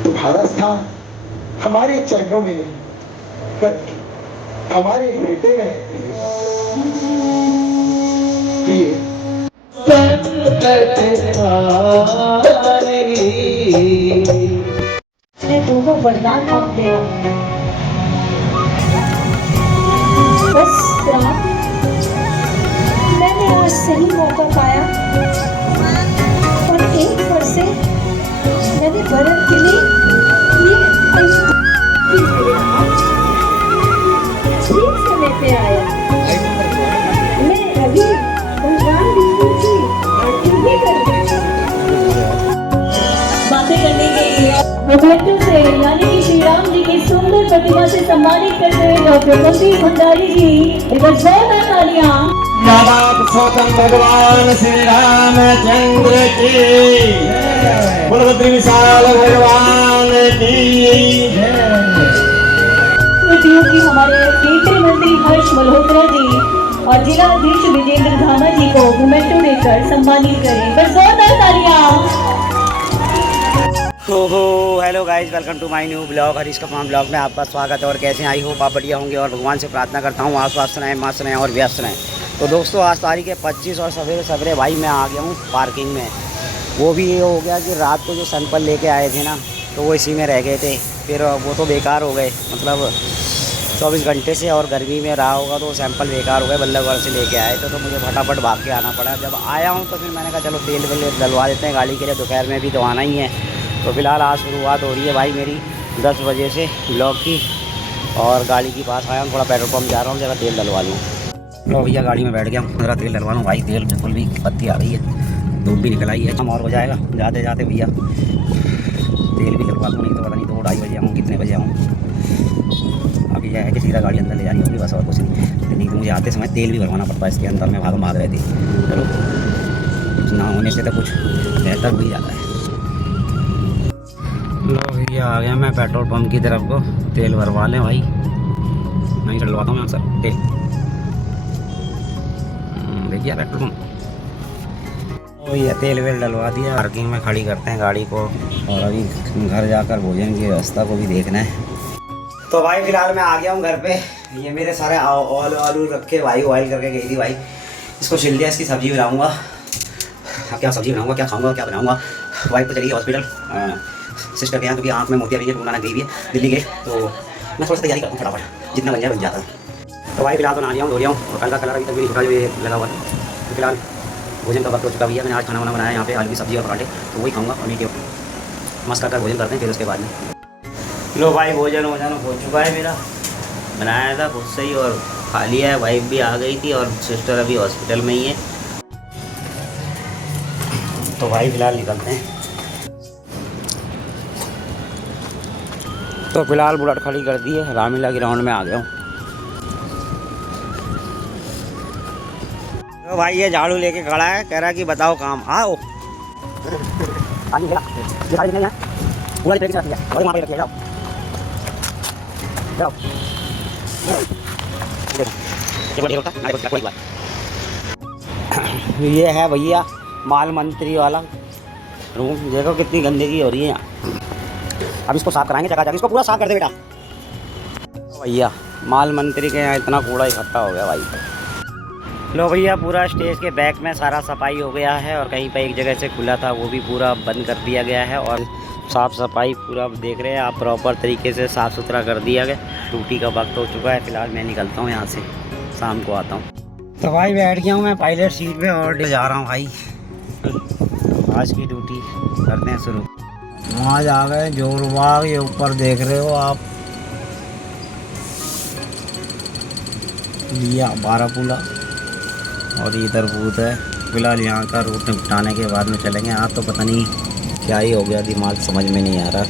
तुम्हारा स्थान हमारे चरणों में, हमारे हृदय में ये तुमको वरदान मांग देगा। बस मैंने आज सही मौका पाया और एक बार से मैंने वरन के लिए ये ठीक समय पे आया। मैं अभी भगवान विष्णु की आरती भी कर रही हूँ। बातें करने के लिए मोमेंटो से यानी कि श्री राम जी की सुंदर प्रतिमा से सम्मानित करते हुए डॉक्टर कुलदीप भंडारी जी, एक बार जोरदार तालियां। स्वतंत्र भगवान श्री रामचंद्र की, बलभद्र विशाल भगवान की। की हमारे केंद्रीय मंत्री हर्ष मल्होत्रा जी और जिला अध्यक्ष विजेंद्र धाना जी को मोमेंटो देकर सम्मानित करें। बस जोरदार तालियां। Hello guys, welcome to my new blog. Harish Kapoor blog में आपका स्वागत है। और कैसे आई होप आप बढ़िया होंगे और भगवान से प्रार्थना करता हूँ आप स्वस्थ रहें, मस्त रहें और व्यस्त रहें। तो दोस्तों, आज तारीख है 25 और सवेरे सवेरे भाई मैं आ गया हूँ पार्किंग में। वो भी ये हो गया कि रात को जो सैंपल लेके आए थे ना, तो वो इसी में रह गए थे। फिर वो तो बेकार हो गए, मतलब 24 घंटे से और गर्मी में रहा होगा तो सैंपल बेकार हो गए। बल्लभगढ़ से लेके आए थे तो मुझे फटाफट भाग के आना पड़ा। जब आया हूँ तो फिर मैंने कहा चलो तेल वेल डलवा देते हैं गाड़ी के लिए, दोपहर में भी तो आना ही है। तो फिलहाल आज शुरुआत हो रही है भाई मेरी 10 बजे से ब्लॉग की। और गाड़ी के पास आया हूँ, थोड़ा पेट्रोल पंप जा रहा हूँ, जरा तेल डलवा लूँ। तो भैया गाड़ी में बैठ गया हूँ, जरा तेल डलवा लूँ भाई। तेल बिल्कुल भी पत्ती आ गई है, धूप भी निकल आई है, शाम और हो जाएगा जाते जाते भैया। तेल भी डलवा दूँ, नहीं तो पता नहीं 2-2:30 बजे आऊँ, कितने बजे आऊँ। अभी यह है कि सीधा गाड़ी अंदर ले जानी होगी बस, और कुछ नहीं तो मुझे आते समय तेल भी भरवाना पड़ता है इसके अंदर में, भाग रहे थे। चलो कुछ ना होने से तो कुछ बेहतर हो ही जाता है। लो भैया आ गया मैं पेट्रोल पंप की तरफ को, तेल भरवा लें भाई। नहीं डलवाता हूँ यहाँ सर तेल। देखिए पेट्रोल पंप, भैया तेल वेल डलवा दिया। पार्किंग में खड़ी करते हैं गाड़ी को और अभी घर जाकर भोजन की व्यवस्था को भी देखना है। तो भाई फिलहाल मैं आ गया हूँ घर पे। ये मेरे सारे आलू रखे भाई, ऑयल करके गई थी भाई। इसको छिल दिया, इसकी सब्जी बनाऊँगा। अब क्या सब्जी बनाऊँगा, क्या खाऊँगा, क्या बनाऊँगा। वाइफ तो चली गई हॉस्पिटल सिस्टर के यहाँ, क्योंकि आँख में मोतिया भी है, नानक गई हुई है दिल्ली गेट। तो मैं थोड़ा सा तैयारी करता हूँ फटाफट, जितना बन जाए बन जाता है। तो भाई फिलहाल तो नहा लिया हूँ, धो लिया हूँ और कल का कलर अभी तक भी नहीं छुटा जो ये लगा हुआ है। तो फिलहाल भोजन का वक्त हो चुका भी है। मैंने आज खाना वाना बनाया यहाँ पे, आलू की सब्जी और पराठे, तो वही खाऊँगा। और मीठे मस्त कर भोजन करते हैं फिर उसके बाद में। लो भाई भोजन हो चुका है मेरा, बनाया था खुद से ही और खा लिया है। वाइफ भी आ गई थी और सिस्टर अभी हॉस्पिटल में ही है। तो भाई फिलहाल निकलते हैं। तो फिलहाल बुलेट खड़ी कर दी है, रामलीला ग्राउंड में आ गया हूँ। तो भाई ये झाड़ू लेके खड़ा है, कह रहा है कि बताओ काम आओ। ये है भैया माल मंत्री वाला रूम, देखो कितनी गंदगी हो रही है यहाँ। अब इसको साफ कराएंगे जगह जगह, इसको पूरा साफ कर दे बेटा। भैया माल मंत्री के यहाँ इतना कूड़ा इकट्ठा हो गया भाई। लो भैया पूरा स्टेज के बैक में सारा सफाई हो गया है और कहीं पर एक जगह से खुला था वो भी पूरा बंद कर दिया गया है। और साफ़ सफाई पूरा देख रहे हैं आप, प्रॉपर तरीके से साफ़ सुथरा कर दिया गया। ड्यूटी का वक्त हो चुका है, फिलहाल मैं निकलता हूँ यहाँ से, शाम को आता हूँ। तो भाई बैठ गया हूँ मैं पायलट सीट पे और जा रहा हूँ भाई। आज की ड्यूटी करते हैं शुरू। आज आ गए जोरबाग, ये ऊपर देख रहे हो आप, लिया बारापुला और इधर भूत है। फिलहाल यहाँ का रूट निपटाने के बाद में चलेंगे। आज तो पता नहीं क्या ही हो गया, दिमाग समझ में नहीं आ रहा।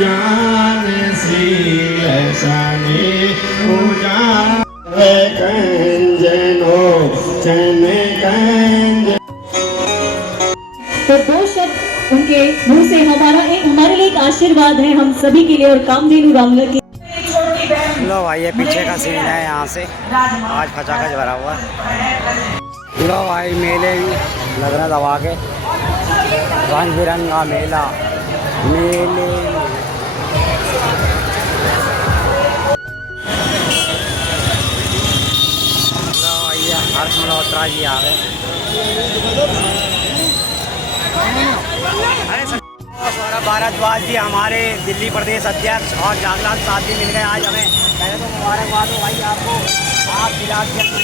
जान शील सने उजान कंजनो चन कंज। तो दो शब्द उनके मुंह से हमारे लिए एक आशीर्वाद है हम सभी के लिए और कामधेनु रामलीला की। लो भाई ये पीछे का सीन है, यहाँ से आज खचाखच भरा हुआ है। लो भाई मेले भी लग रहा दबा के, रंग बिरंगा मेला मेले। लो भैया हर्ष मल्होत्रा जी आ गए। सौरभ भारद्वाज जी हमारे दिल्ली प्रदेश अध्यक्ष और जागलाल साहब जी मिल गए आज हमें। पहले तो मुबारकबाद हो भाई आपको, आप जिला अध्यक्ष।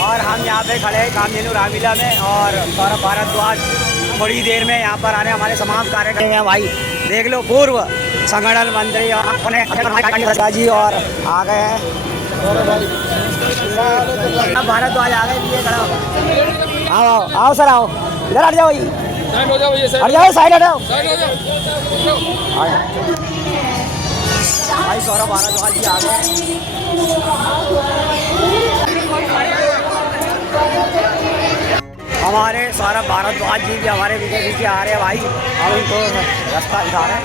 और हम यहाँ पे खड़े हैं कामधेनु रामलीला में, और सौरभ भारद्वाज थोड़ी देर में यहाँ पर आने हमारे समाज कार्यक्रम में भाई देख लो पूर्व संगठन मंत्री और जी और आ गए हैं भारद्वाज आ गए। आओ आओ सर आओ, इधर हट जाओ, हट जाओ साइड हट जाओ। भाई सौरभ भारद्वाज जी आ गए। हमारे सौरभ भारद्वाज जी भी हमारे पीछे आ रहे हैं भाई, हम इनको रास्ता दिखा रहे हैं।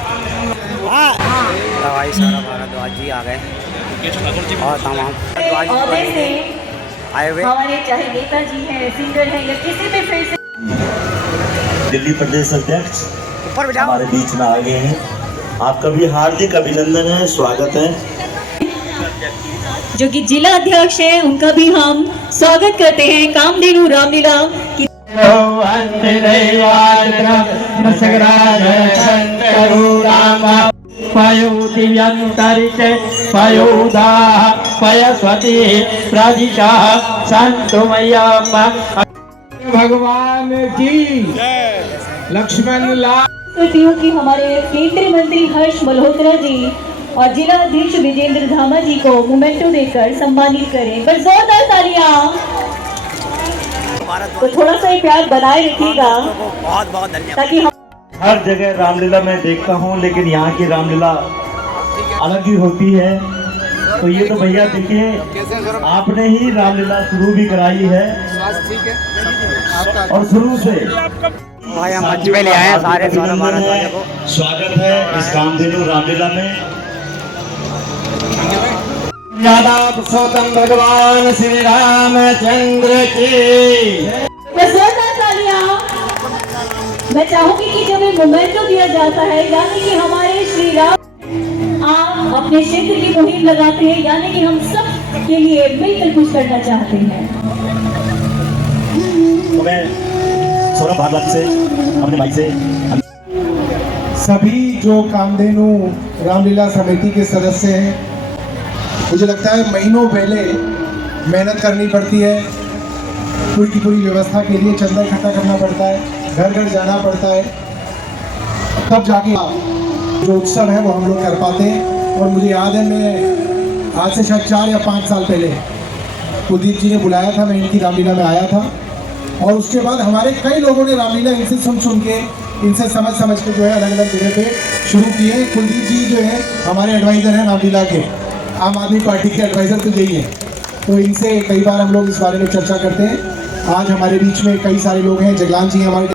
हाँ भाई सौरभ भारद्वाज जी आ गए और तमाम आए हुए हमारे चाहे नेता जी हैं, सिंगर हैं या किसी भी फिर से दिल्ली प्रदेश अध्यक्ष ऊपर बिठाओ हमारे बीच में आ गए हैं। आपका भी हार्दिक अभिनंदन है, स्वागत है। जो कि जिला अध्यक्ष हैं उनका भी हम स्वागत करते हैं कामधेनु रामलीला की। भगवान की लक्ष्मण लाल। कि हमारे केंद्रीय मंत्री हर्ष मल्होत्रा जी और जिला अध्यक्ष विजेंद्र धामा जी को मोमेंटो देकर सम्मानित करें। बस जोरदार तालियां। तो थोड़ा सा ही प्यार बनाए रखिएगा, बहुत बहुत धन्यवाद। ताकि हम हर जगह रामलीला मैं देखता हूँ, लेकिन यहाँ की रामलीला अलग ही होती है। तो ये तो भैया देखिए, आपने ही रामलीला शुरू भी कराई है और शुरू से भाई हम मंच पे ले आए हैं सारे सौरभ भारद्वाज को। स्वागत है इस कामधेनु रामलीला में। राधा पुरुषोत्तम भगवान श्री रामचंद्र की। बस जोरदार तालियां। मैं चाहूंगी कि जब ये मोमेंटो दिया जाता है, यानी कि हमारे श्री राम आप अपने क्षेत्र की मुहिम लगाते हैं, यानी कि हम सब के लिए मिलकर कुछ करना चाहते हैं। तो मैं सौरभ भारद्वाज से, अपने भाई से, सभी जो कामधेनु रामलीला समिति के सदस्य हैं, मुझे लगता है महीनों पहले मेहनत करनी पड़ती है। पूरी की पूरी व्यवस्था के लिए चंदा इकट्ठा करना पड़ता है, घर घर जाना पड़ता है, तब जाके जो उत्सव है वो हम लोग कर पाते हैं। और मुझे याद है, मैं आज से शायद 4 या 5 साल पहले कुलदीप जी ने बुलाया था, मैं इनकी रामलीला में आया था। और उसके बाद हमारे कई लोगों ने रामलीला इनसे सुन के, इनसे समझ के जो है अलग अलग जगह पे शुरू किए। कुलदीप जी जो है हमारे एडवाइज़र हैं रामलीला के, आम आदमी पार्टी के एडवाइज़र तो यही है। तो इनसे कई बार हम लोग इस बारे में चर्चा करते हैं। आज हमारे बीच में कई सारे लोग हैं, जगलाल जी हमारे।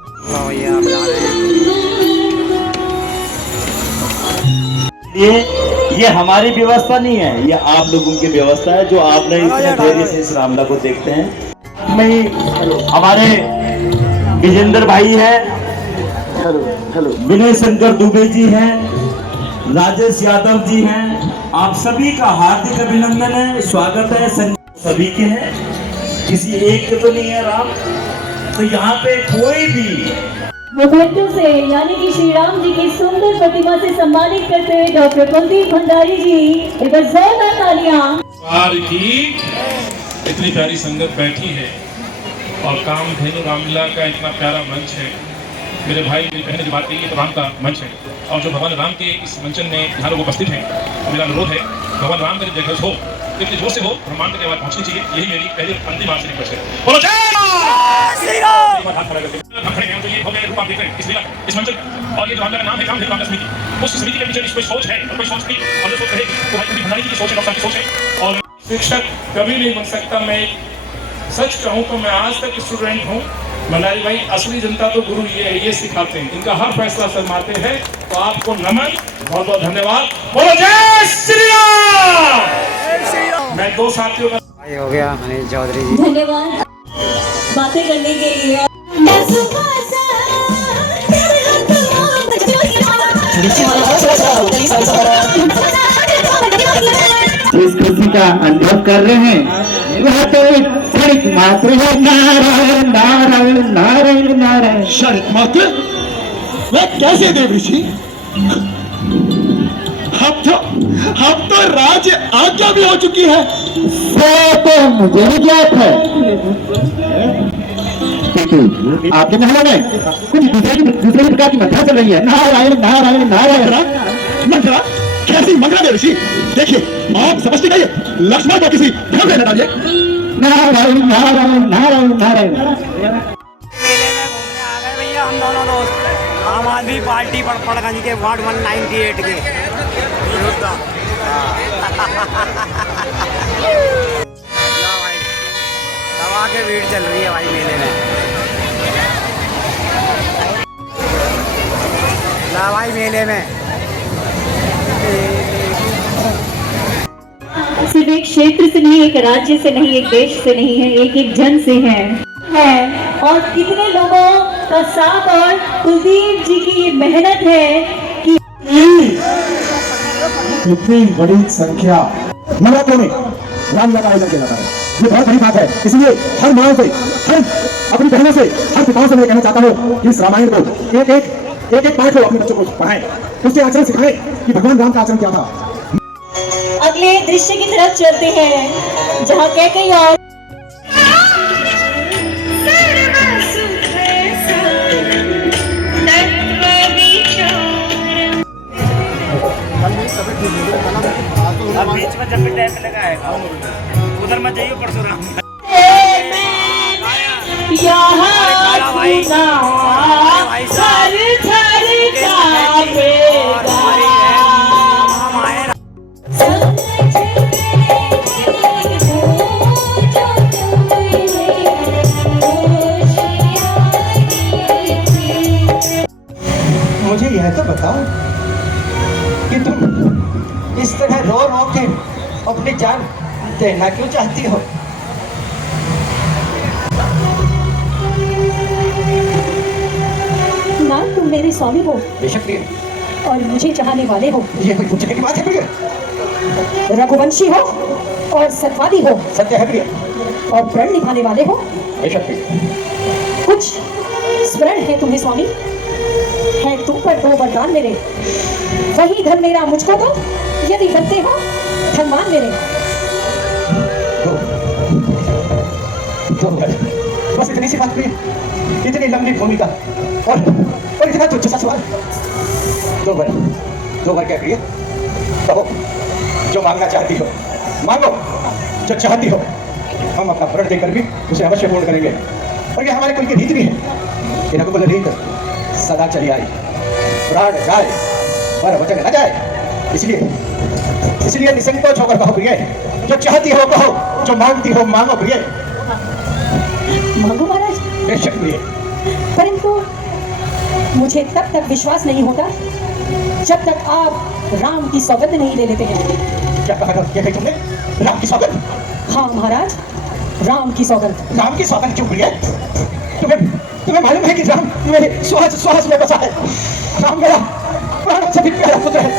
ये हमारी व्यवस्था नहीं है, ये आप लोगों की व्यवस्था है, जो आपने इतने धैर्य से इस रामलीला को देखते हैं। हमारे विजेंद्र भाई हैं, विनय शंकर दुबे जी हैं, राजेश यादव जी हैं। आप सभी का हार्दिक अभिनंदन है, स्वागत है। सभी के हैं, किसी एक के तो नहीं है राम। तो यहाँ पे कोई भी मोमेंटो से, यानी कि श्री राम जी की सुंदर प्रतिमा से सम्मानित करते हैं डॉक्टर कुलदीप भंडारी जी। एक बार जोरदार तालियां। बार की इतनी प्यारी संगत बैठी है और कामधेनु रामलीला का इतना प्यारा मंच है। मेरे भाई मेरी बहन की बात कही, तो राम का मंच है, और जो भगवान राम के इस मंचन में यहाँ लोग उपस्थित हैं, मेरा अनुरोध है भगवान राम का जब जयघोष हो तो इतने जोर से हो, ब्रह्मांड की आवाज पहुंचनी चाहिए। यही मेरी पहली अंतिम आपसे रिक्वेस्ट है। बोलो जय श्री राम। हाथ खड़ा करके खड़े हैं तो ये हो गए रूप आप देख रहे हैं इस लीला का, इस मंचन का। और ये जो रामलीला का नाम है रामधेनु रामदास समिति, उस समिति के पीछे कोई सोच है और कोई सोच थी और जो सोच रहेगी तो भाई कुछ भंडारी जी की सोच है, डॉक्टर की सोच है। और शिक्षक कभी नहीं बन सकता। मैं सच कहूँ तो मैं आज तक स्टूडेंट हूँ। भंडारी भाई असली जनता तो गुरु ये सिखाते हैं, इनका हर फैसला शर्माते हैं। तो आपको नमन, बहुत बहुत धन्यवाद। बोलो जय श्री राम। मैं दो साथियों का भाई हो गया अनिल चौधरी जी। धन्यवाद बातें करने के लिए। जिस खुशी का अनुभव कर रहे हैं वह तो एक क्षणिक मात्र है। नारायण नारायण नारायण नारायण। क्षणिक मात्र? वह कैसे देव ऋषि? हम तो राज आज्ञा भी हो चुकी है। वो तो मुझे भी ज्ञात है, किंतु आपके महलों में कुछ दूसरे प्रकार की मंत्रा चल रही है। नारायण नारायण नारायण। मंत्रा? कैसी मंत्रा देव ऋषि? देखिए आप समझते नहीं, लक्ष्मण को किसी भ्रम में न डालिए। नारायण नारायण नारायण नारायण। मेले में घूमने आ गए भैया हम दोनों दोस्त, आम आदमी पार्टी पड़पड़गंज के वार्ड 198 के। ला भाई दवा के भीड़ चल रही है भाई मेले में। ला भाई मेले में सिर्फ एक क्षेत्र से नहीं, एक राज्य से नहीं, एक देश से नहीं है, एक एक जन से है। और कितने लोगों का साथ और कुलदीप जी की ये मेहनत है कि इतनी बड़ी संख्या नवरात्रों में राम लगा लगे लगा है, ये बहुत बड़ी बात है। इसलिए हर माओ से, हर अपनी बहनों से, हर पिताओं से मैं कहना चाहता हूँ कि इस रामायण को एक एक पाठ को अपने बच्चों को पढ़ाएं, उसके आचरण सिखाएं कि भगवान राम का आचरण क्या था। अगले दृश्य की तरफ चलते हैं जहाँ कैकेयी और अब बीच में जब भी टाइम लगाएगा उधर मत जाइए परशुराम। मुझे यह तो बताओ कि तुम इस तरह रो रो के अपनी जान देना क्यों चाहती हो? ना तुम मेरे स्वामी हो बेशक प्रिय, और मुझे चाहने वाले हो। ये कोई पूछने की बात है प्रिय? रघुवंशी हो और सत्वादी हो सत्य है प्रिय, और प्रण निभाने वाले हो। बेशक प्रिय। कुछ स्मरण है तुम्हें स्वामी? है तुम पर 2 वरदान मेरे, वही धन मेरा मुझको दो, यदि बनते हो धनवान मेरे। दो बस इतनी सी बात प्रिय, इतनी लंबी भूमिका और इतना तुच्छ सा सवाल। 2 वर क्या प्रिय? कहो जो मांगना चाहती हो, मांगो जो चाहती हो। हम अपना प्रण देकर भी उसे अवश्य पूर्ण करेंगे। और ये हमारे कुल की रीत भी है कि रघुकुल रीत सदा चली आई, प्राण जाए पर वचन न जाए। इसलिए निसंकोच होकर कहो प्रिय, जो चाहती हो कहो, जो मांगती हो मांगो प्रिय। मांगो महाराज। बेशक प्रिय। परंतु मुझे तब तक विश्वास नहीं होता जब तक आप राम की सौगंध नहीं ले लेते हैं। क्या कहा तुमने? राम की सौगंध? हाँ महाराज, राम की सौगंध। राम की सौगंध क्यों प्रिय? तुम्हें मालूम है कि राम मेरे श्वास में बसा है। राम मेरा प्राणों से भी प्यारा पुत्र है।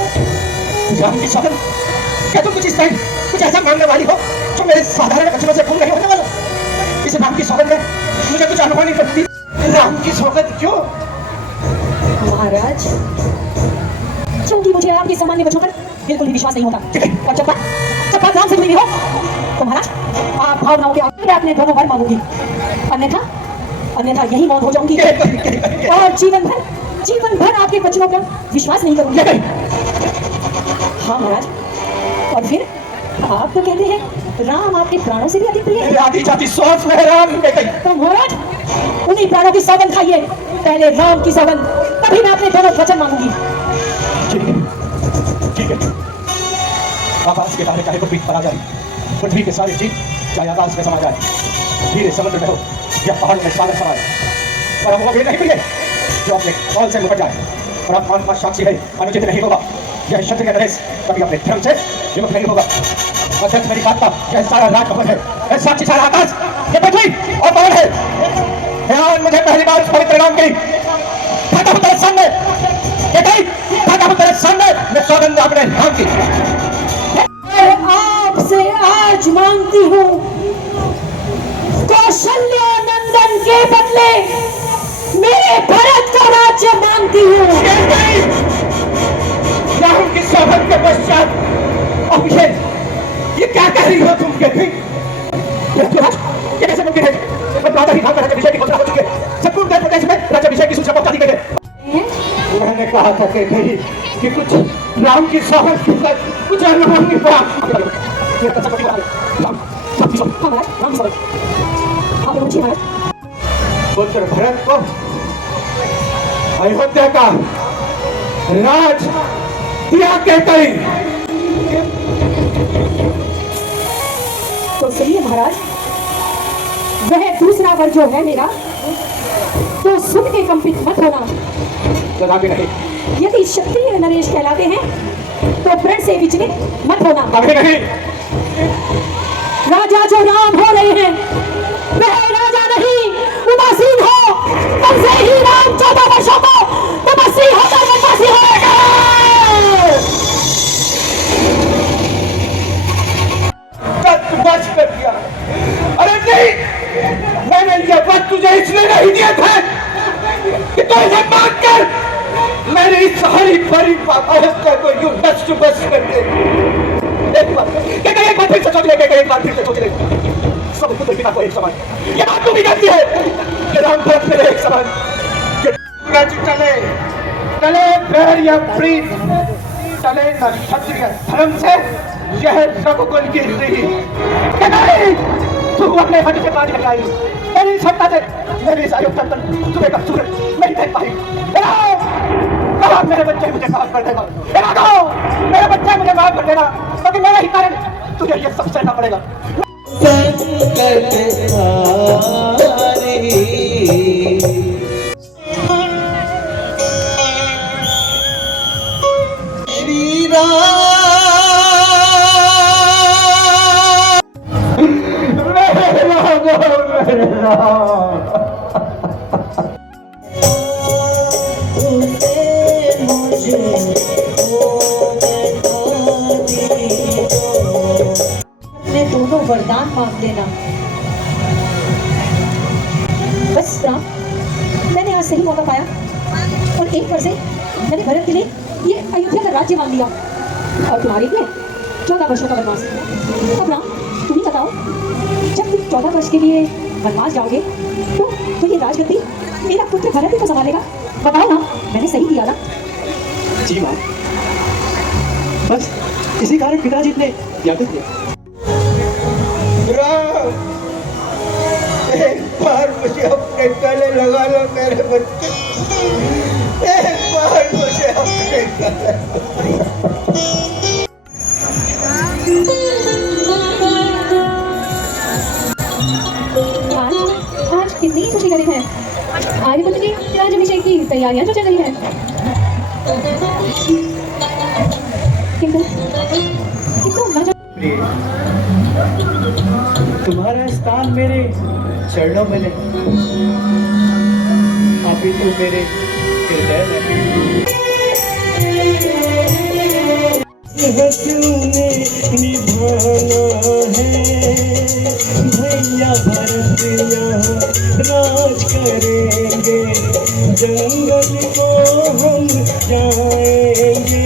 राम की सौगंध? क्या तुम कुछ ऐसा मांगने वाली हो जो मेरे साधारण वचनों से पूर्ण नहीं होने वाला? इस राम की सौगंध में मुझे कुछ अनुभव नहीं करती। राम की सौगंध क्यों? महाराज, क्योंकि मुझे आपके सामान्य वचनों पर बिल्कुल भी विश्वास नहीं होता। और जब बात राम से जुड़ी हो तो महाराज आप भावनाओं के आगे अपने दोनों वर मांगूंगी, अन्यथा यही मौत हो जाऊंगी और जीवन भर आपके वचनों पर विश्वास नहीं करूंगी। हाँ महाराज, और फिर आप तो कहते हैं राम आपके प्राणों से भी अधिक प्रिय है। आदि जाति सोच में राम तो महाराज उन्हीं प्राणों की सौगंध खाइए, पहले राम की सौगंध, तभी मैं अपने दोनों वचन मांगूंगी। ठीक है, ठीक है। आकाश के तारे चाहे पृथ्वी पर आ जाए, पृथ्वी के सारे जीव चाहे आकाश में समा जाए, धीरे समुद्र में हो या पहाड़ों में सागर समाए, और हम वो वीर नहीं प्रिय जो अपने कौल से निपट जाए और अपमान का साक्षी है, अनुचित नहीं होगा। यह क्षत्रिय नरेश कभी अपने धर्म से विमुख नहीं होगा। अध्यक्ष मेरी बात का यह सारा राजभवन है, यह साक्षी सारा आकाश, ये पृथ्वी और पवन है। ध्यान मुझे पहली बार पवित्र नाम की खाता हूं तेरे सामने, ये कही खाता हूं तेरे सामने, मैं सौगंध अपने नाम की आपसे आज मांगती हूँ, कौशल्या नंदन के बदले मेरे भरत का राज्य मांगती हूँ। राहुल की सौगंध के पश्चात अब ये क्या कह रही हो तुम? ये कैसे मुमकिन है? मैं प्रातः ही राज्याभिषेक की घोषणा हो चुकी है, संपूर्ण प्रदेश में राज्याभिषेक की सूचना पहुंचा दी गई है। मैंने कहा था कि कुछ राम की सौगंध के साथ कुछ राम की पुत्र भरत को अयोध्या का राज दिया कहकर तो सुनिए महाराज, वह दूसरा वर जो है मेरा, तो सुन के कंपित मत होना। कदापि नहीं। यदि क्षत्रिय नरेश कहलाते हैं तो प्रण से विचलित मत होना। कभी नहीं। राजा जो राम हो रहे हैं वह राजा नहीं उदासीन हो, तब से ही राम 14 वर्षों को तपस्वी होकर वनवासी होगा। बच कर दिया। अरे नहीं, मैंने यह वक्त तुझे इसलिए नहीं दिया था कि तू इसे मांग कर मैंने इस हरी भरी अवस्था को यूं नष्ट बस कर दे। एक बार फिर से सोच ले, एक बार फिर से सोच ले, सब पुत्र पिता को एक समान, ये बात तू भी करती है कि राम भरत मेरे एक समान। चले चले प्यार या प्रीत, चले न क्षत्रिय धर्म से यह रघुकुल की स्त्री। तू अपने हट से पानी लगाई, मेरी क्षमता से मेरी आयुक्त सुबह का सूरज नहीं देख पाई। कहा मेरे बच्चे मुझे माफ कर देगा, मेरे बच्चे मुझे माफ कर देना, क्योंकि मेरा ही कारण तुझे ये सब सहना पड़ेगा। श्री राम अपने दोनों वरदान मांग लेना। बस राम, मैंने आज सही मौका पाया और एक बार से मैंने भरत के लिए ये अयोध्या का राज्य मांग लिया और तुम्हारे लिए 14 वर्षों का वनवास। अब राम तुम ही बताओ, जब तुम 14 वर्ष के लिए वनवास जाओगे तो ये राजगद्दी मेरा पुत्र भरत ही तो संभालेगा। बताओ ना, मैंने सही किया ना? जी माँ, बस इसी कारण पिताजी ने याद किया। एक बार मुझे अपने गले लगा लो मेरे बच्चे, एक बार मुझे अपने गले। आज कितनी खुशी करीब है, आर्यभट्ट की राज्याभिषेक की तैयारियां जो चल रही है। तुम्हारा स्थान मेरे चरणों में नहीं, अभी तो मेरे हृदय में। तूने निभाना है भैया, भरत यहाँ राज करेंगे, जंगल को हम जाएंगे,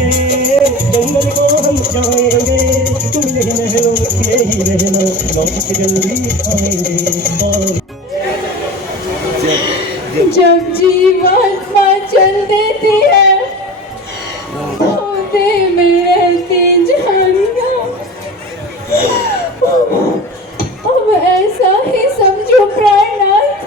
जंगल को हम जाएंगे, तुम यही रहना, यही रहना, लौट के जल्दी आएंगे। जब जीवात्मा चल देती है होते में रहती जानिया, अब ऐसा ही समझो प्राणनाथ,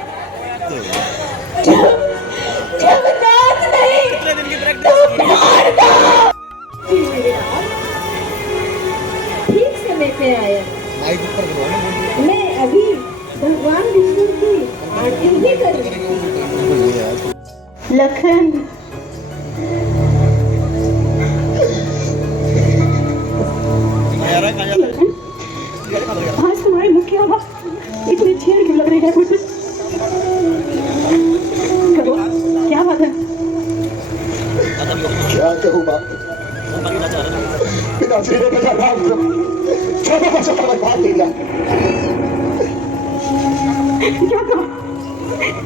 आज तुम्हारे मुख की हवा इतनी अच्छी क्यों लग रही है मुझे? करो, क्या बात है? क्या कहूँ बाप, पिताश्री ने बेटा राम को 14 वर्षों का वनवास दे दिया। क्या कहा?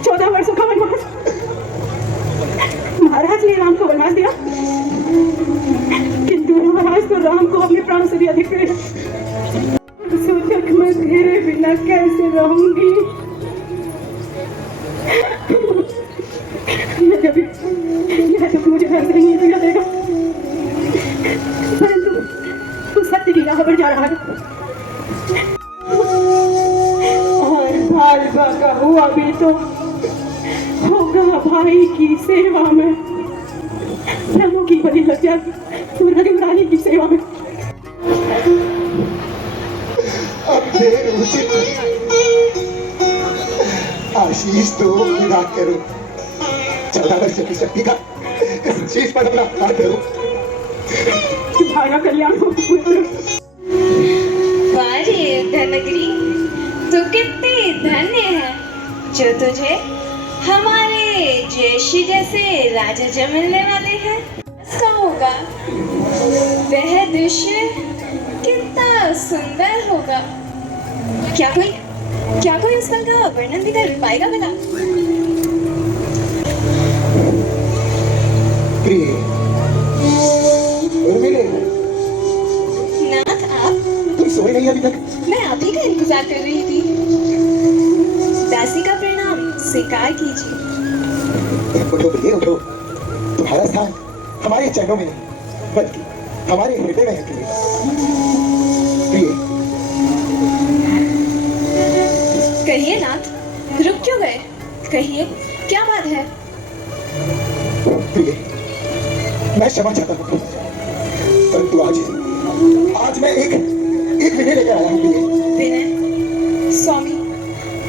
14 वर्षों का वनवास? महाराज ने राम को वनवास दिया, किंतु महाराज तो राम को अपने प्राण से भी अधिक प्रिय है। सोचा कि मैं तेरे बिना कैसे रहूंगी। यह दुख मुझे घर से नहीं दिया देगा, परंतु तू सत्य की राह पर जा रहा है और भालवा का हुआ भी तो होगा भाई की सेवा में, प्रभु की बलि लग जाएगी रानी की सेवा में। अब देर उचित आशीष तो विदा करो, 14 वर्ष की शक्ति का इस शीश पर अपना हाथ करो। तुम्हारा कल्याण हो पुत्र। वारे धनगिरी, तू कितनी धन्य है जो तुझे हमारे जयश्री जैसे राजा जो मिलने वाले हैं। इसका होगा वह दृश्य कितना सुंदर होगा। क्या कोई उस पल का वर्णन भी कर पाएगा भला? प्रिय उर्मिले, नाथ आप, तुम सोए नहीं अभी तक? मैं आप ही का इंतजार कर रही थी। दासी का प्रणाम स्वीकार कीजिए। उठो प्रिय उठो, तुम्हारा स्थान हमारे चरणों में नहीं बल्कि हमारे हृदय में है प्रिय। कहिए नाथ, रुक क्यों गए? कहिए क्या बात है? प्रिय, मैं क्षमा चाहता हूँ, परंतु आज मैं एक विनय लेकर आया हूँ प्रिय। विनय? स्वामी,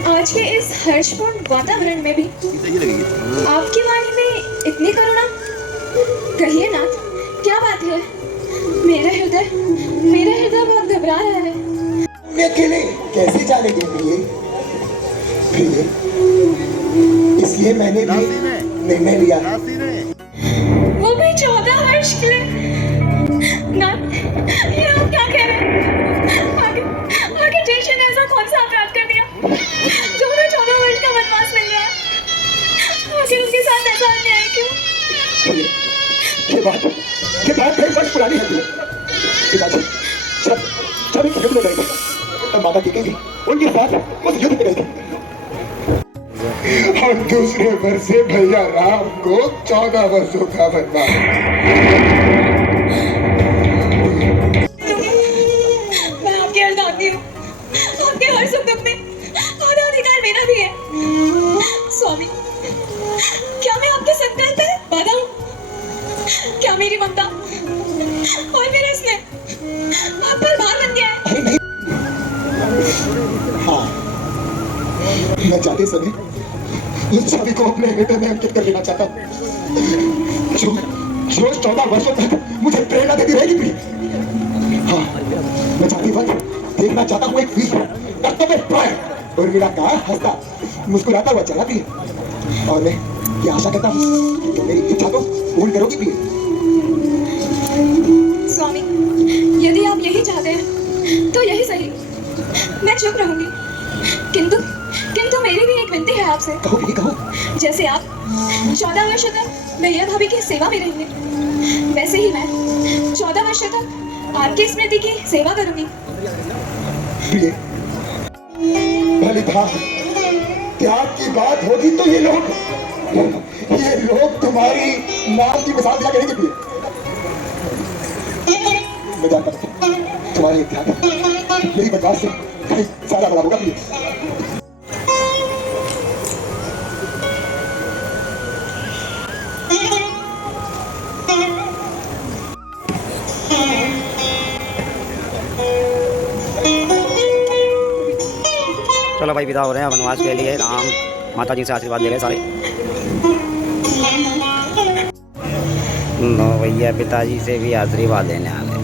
आज के इस हर्षपूर्ण वातावरण में भी आपकी वाणी में इतनी करुणा? कहिए नाथ, क्या बात है? मेरा हृदय बहुत घबरा रहा है। मैं अकेले कैसे जानेंगे प्रिय? इसलिए मैंने भी निर्णय लिया। वो भी 14 वर्ष के लिए? नाथ, ये आप क्या कह रहे हैं? आगे जयश्री ने ऐसा कौन सा अपराध कर दिया जो उन्हें 14 वर्ष का वनवास मिल गया? आखिर उसके साथ ऐसा अन्याय क्यों? ये बात कई वर्ष पुरानी है पिताजी। जब एक युद्ध में गए थे तब माता टिकेगी उनके साथ उस युद्ध में गए थे और दूसरे वर्ष से भैया राम को 14 वर्षों का वनवास। मैं आपके अर्धांगी हूँ, आपके हर सुख दुख में आधा अधिकार मेरा भी है। स्वामी, क्या मैं आपके संकल्प पे बाधा हूँ? क्या मेरी ममता और मेरा स्नेह आप पर भार बन गया है? अरे नहीं, हाँ, मैं जाते समय इस छवि को अपने हृदय में अंकित कर लेना चाहता हूँ जो 14 वर्षों तक मुझे प्रेरणा देती रहेगी प्रिय। हाँ, मैं जाते वक्त देखना चाहता हूँ एक वीर कर्तव्यपरायण उर्मिला का हंसता मुस्कुराता हुआ चलाती है और मैं ये आशा करता हूँ कि मेरी इच्छा को पूर्ण करोगी प्रिय। स्वामी, यदि आप यही चाहते हैं तो यही सही, मैं चुप रहूंगी। किंतु मेरी भी एक विनती है आपसे। कहो भी कहो। जैसे आप 14 वर्षों तक भैया भाभी की सेवा में रहेंगे, वैसे ही मैं 14 वर्षों तक आपकी स्मृति की सेवा करूंगी। प्रिय, भली भांति त्याग की बात होगी तो ये लोग तुम्हारी नाम की मिसाल दिया करेंगे प्रिय। मैं जानता हूं तुम्हारे त्याग मेरी बर्दाश्त से कहीं ज्यादा बड़ा होगा प्रिय। चलो भाई, विदा हो रहे हैं वनवास के लिए। राम माता जी से आशीर्वाद ले रहे सारे। लो भैया पिताजी से भी आशीर्वाद लेने आ गए।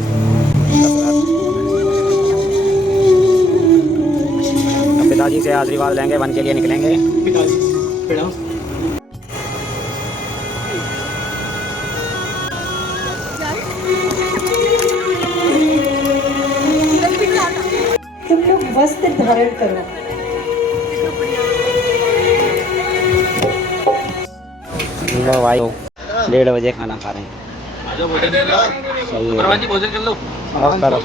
अब पिताजी से आशीर्वाद लेंगे, वन के लिए निकलेंगे। तुम लोग वस्त्र धारण करो। लो भाई 1:30 बजे खाना खा रहे हैं। सही है। बस करो।